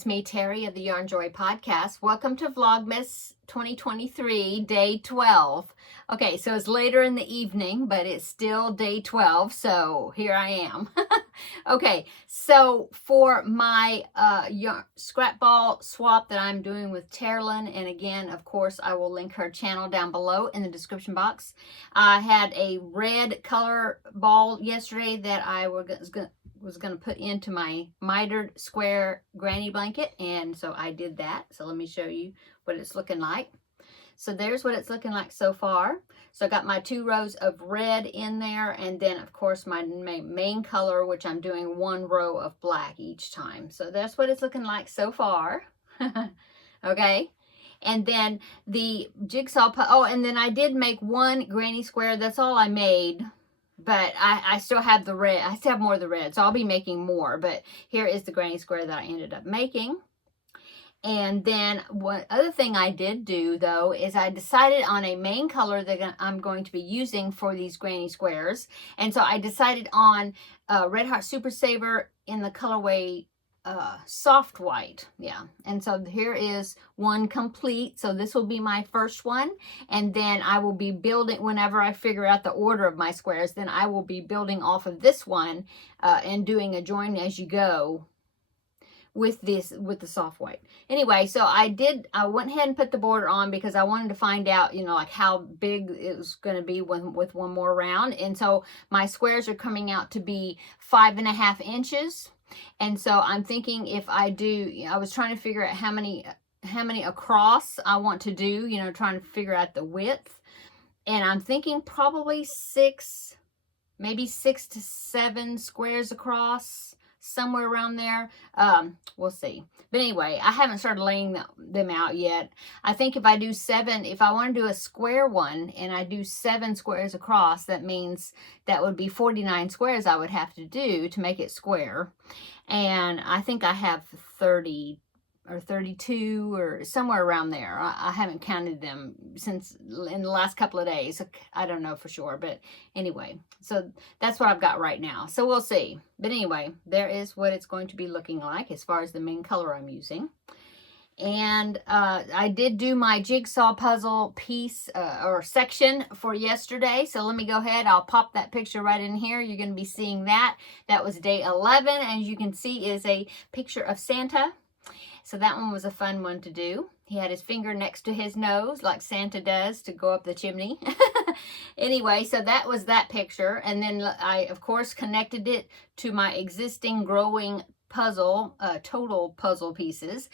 it's me, Terry of the Yarn Joy Podcast. Welcome to Vlogmas 2023, day 12. Okay, so it's later in the evening, but it's still day 12, so here I am. Okay, so for my scrap ball swap that I'm doing with Taralynn, and again, of course, I will link her channel down below in the description box. I had a red color ball yesterday that I was going to put into my mitered square granny blanket, and so I did that. So let me show you what it's looking like. So there's what it's looking like so far. So I got my 2 rows of red in there, and then of course my main color, which I'm doing 1 row of black each time. So that's what it's looking like so far. Okay. And then the jigsaw, oh, and then I did make 1 granny square. That's all I made. But I still have the red. I still have more of the red, so I'll be making more. But here is the granny square that I ended up making. And then one other thing I did do, though, is I decided on a main color that I'm going to be using for these granny squares. And so I decided on Red Heart Super Saver in the colorway soft white. Yeah, and so here is one complete. So this will be my first one, and then I will be building whenever I figure out the order of my squares. Then I will be building off of this one and doing a join as you go with the soft white. Anyway, so I went ahead and put the border on because I wanted to find out, you know, like how big it was going to be with one more round. And so my squares are coming out to be 5.5 inches. And so I'm thinking if I do, I was trying to figure out how many across I want to do, you know, trying to figure out the width. And I'm thinking probably 6, maybe 6 to 7 squares across, somewhere around there. We'll see. But anyway, I haven't started laying them out yet. I think if I do 7, if I want to do a square one and I do 7 squares across, that means that would be 49 squares I would have to do to make it square. And I think I have 30 or 32 or somewhere around there. I haven't counted them since in the last couple of days. I don't know for sure, but anyway, so that's what I've got right now. So we'll see. But anyway, there is what it's going to be looking like as far as the main color I'm using. And I did do my jigsaw puzzle piece or section for yesterday. So let me go ahead. I'll pop that picture right in here. You're going to be seeing that. That was day 11. And you can see is a picture of Santa. So that one was a fun one to do. He had his finger next to his nose like Santa does to go up the chimney. Anyway, so that was that picture. And then I, of course, connected it to my existing growing puzzle, total puzzle pieces,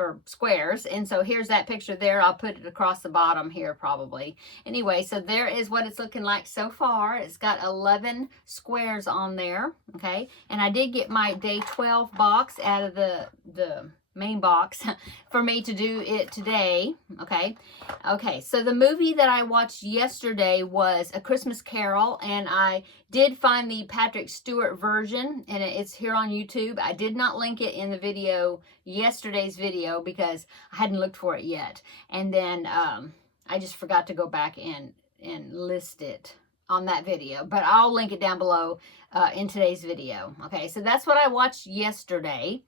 or squares. And so here's that picture there. I'll put it across the bottom here probably. Anyway, so there is what it's looking like so far. It's got 11 squares on there. Okay. And I did get my day 12 box out of the main box for me to do it today. Okay. Okay. So the movie that I watched yesterday was A Christmas Carol, and I did find the Patrick Stewart version, and it's here on YouTube. I did not link it in the video, yesterday's video, because I hadn't looked for it yet. And then I just forgot to go back and list it on that video, but I'll link it down below in today's video. Okay, so that's what I watched yesterday.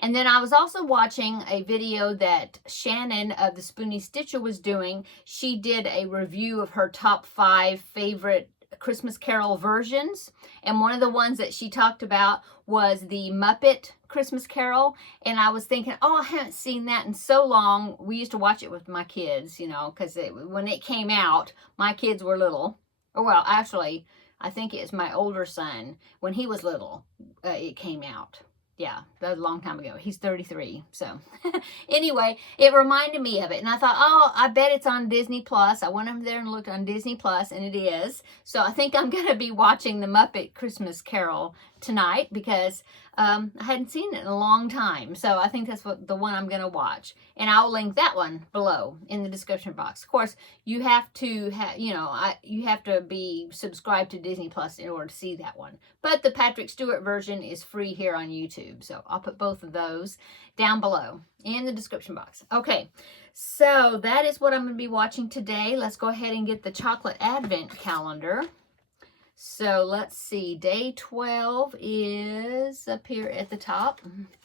And then I was also watching a video that Shannon of the Spoony Stitcher was doing. She did a review of her top 5 favorite Christmas Carol versions, and one of the ones that she talked about was the Muppet Christmas Carol. And I was thinking, oh, I haven't seen that in so long. We used to watch it with my kids, you know, because when it came out, my kids were little. Oh, well, actually, I think it's my older son. When he was little, it came out. Yeah, that was a long time ago. He's 33. So anyway, it reminded me of it. And I thought, oh, I bet it's on Disney Plus. I went over there and looked on Disney Plus, and it is. So I think I'm going to be watching the Muppet Christmas Carol tonight because I hadn't seen it in a long time. So I think that's the one I'm going to watch. And I'll link that one below in the description box. Of course, you have to you have to be subscribed to Disney Plus in order to see that one. But the Patrick Stewart version is free here on YouTube. So I'll put both of those down below in the description box. Okay, so that is what I'm going to be watching today. Let's go ahead and get the chocolate advent calendar So let's see, day 12 is up here at the top.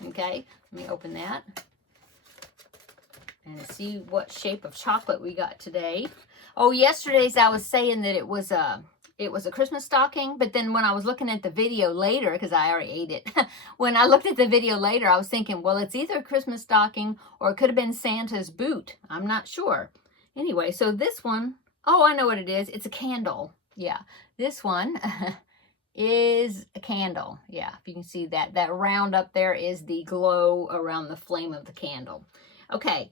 Okay, let me open that and see what shape of chocolate we got today. Oh, yesterday's I was saying that it was a Christmas stocking, but then when I was looking at the video later, because I already ate it, when I looked at the video later, I was thinking, well, it's either a Christmas stocking or it could have been Santa's boot. I'm not sure. Anyway, so this one, oh, I know what it is. It's a candle. Yeah, this one is a candle. Yeah, if you can see that. That round up there is the glow around the flame of the candle. Okay,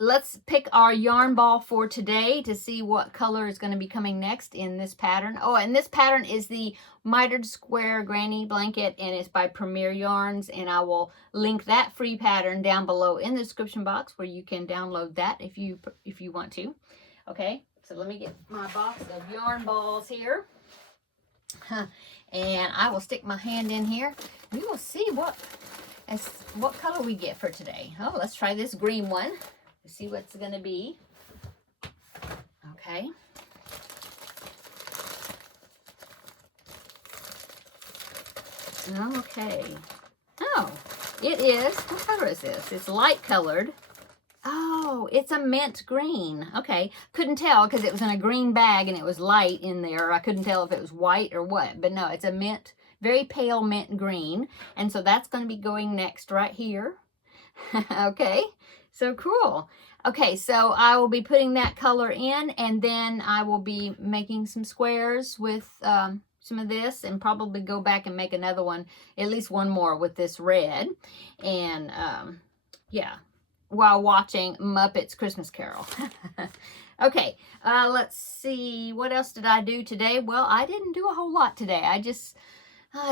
let's pick our yarn ball for today to see what color is going to be coming next in this pattern. Oh, and this pattern is the mitered square granny blanket, and it's by Premier Yarns, and I will link that free pattern down below in the description box where you can download that if you want to. Okay, so let me get my box of yarn balls here. And I will stick my hand in here. We will see what color we get for today. Oh, let's try this green one. See what's going to be. Okay. Okay. Oh, it is. What color is this? It's light colored. Oh, it's a mint green. Okay. Couldn't tell because it was in a green bag and it was light in there. I couldn't tell if it was white or what. But no, it's a mint, very pale mint green. And so that's going to be going next right here. Okay. So cool. Okay, so I will be putting that color in, and then I will be making some squares with some of this, and probably go back and make another one, at least one more with this red. And yeah, while watching Muppets Christmas Carol. Okay, let's see. What else did I do today? Well, I didn't do a whole lot today. I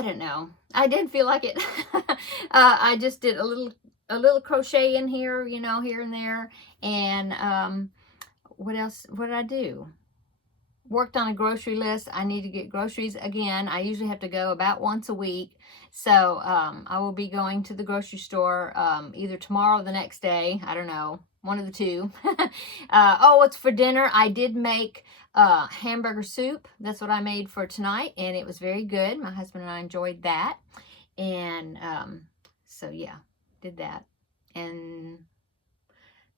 don't know. I didn't feel like it. I just did a little crochet in here, you know, here and there. And what else? What did I do? Worked on a grocery list. I need to get groceries again. I usually have to go about once a week. So I will be going to the grocery store either tomorrow or the next day. I don't know. One of the two. Oh, it's for dinner. I did make hamburger soup. That's what I made for tonight. And it was very good. My husband and I enjoyed that. And so, yeah. Did that, and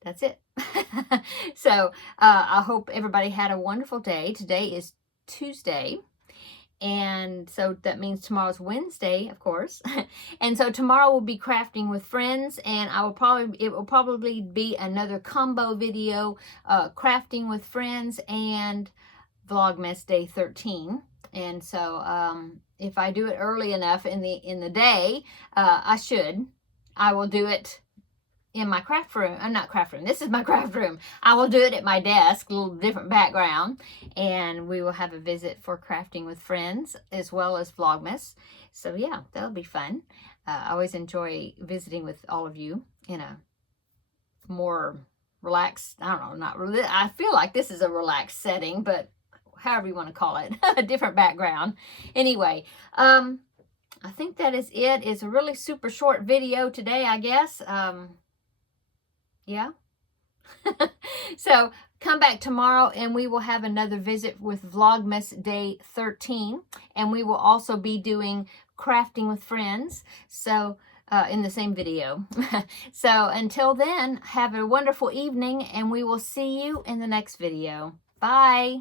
that's it. So I hope everybody had a wonderful day. Today is Tuesday, and so that means tomorrow's Wednesday, of course. And so tomorrow we'll be crafting with friends, and it will probably be another combo video, crafting with friends and Vlogmas day 13. And so if I do it early enough in the day, I will do it in my craft room. Not craft room. This is my craft room. I will do it at my desk, a little different background. And we will have a visit for crafting with friends as well as Vlogmas. So yeah, that'll be fun. I always enjoy visiting with all of you in a more relaxed, I don't know, not really. I feel like this is a relaxed setting, but however you want to call it, a different background. Anyway, I think that is it. It's a really super short video today, I guess. Yeah. So come back tomorrow and we will have another visit with Vlogmas day 13. And we will also be doing crafting with friends. So in the same video. So until then, have a wonderful evening and we will see you in the next video. Bye.